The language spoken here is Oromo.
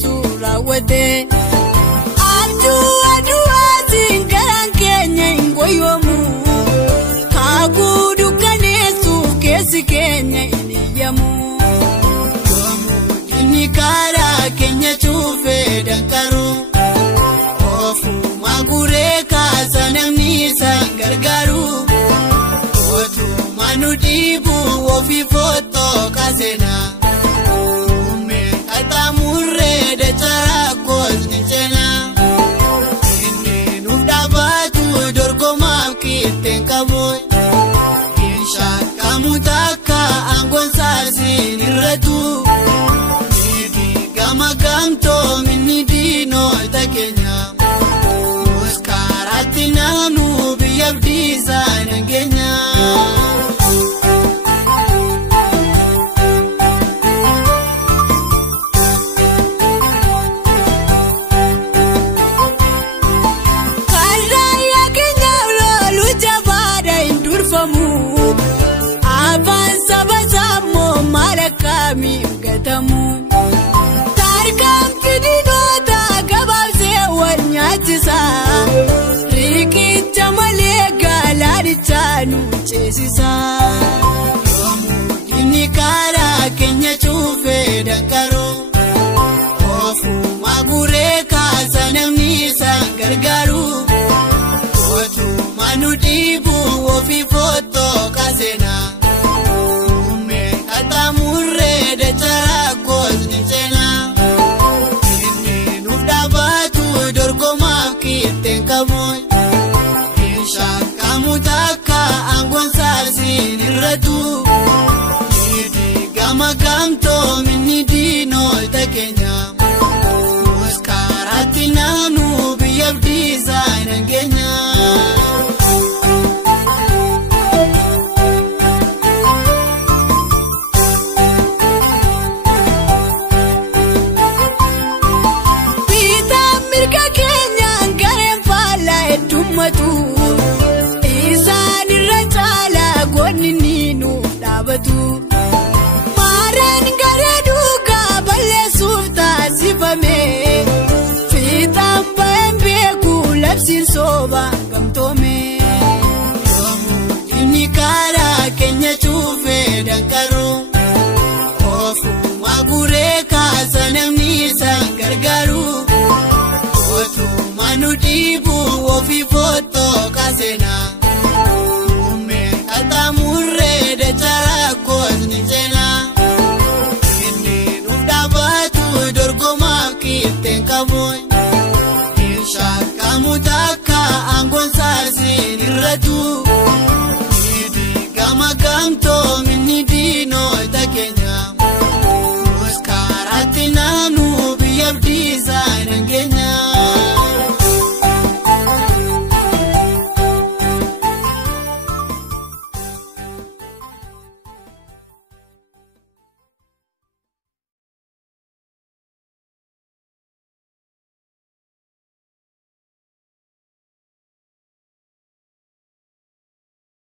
surawate adu zingaran Kenya ingoyomu kagudu kanesu kesi Kenya iniyamu inikara Kenya chufe dankaru ofu magureka sanamni sangargaru otu manudibu ofi foto kasena ume atamure de charakos nichena inni nudabatu dorgoma kitenkaboy insha kamutaka angonsalsi niratu Magamto minidino ta Kenya Muskaratina nubi yabdiza Kenya Karaya Kenya lolu jabada indurfamu Avanza bazamo marakami gatamu Rikita malega larichanu chesisa inikara Kenya chufe dankaro ofu magureka sanamni sangargaru otu manudibu ofi foto kasena ume atamure de charakos nichena tenkaboy insha kamutaka angonsalsi niratu gama kamto minidino ta Kenya muskaratina nubi yabdiza Kenya Isan irratala goninu dabatu Maran gareduka balle sufta sifame Fitam pembe kulapsin soba gamtome Inikara Kenya chufe dankaro ofu magureka sanamni sangargaru otu manud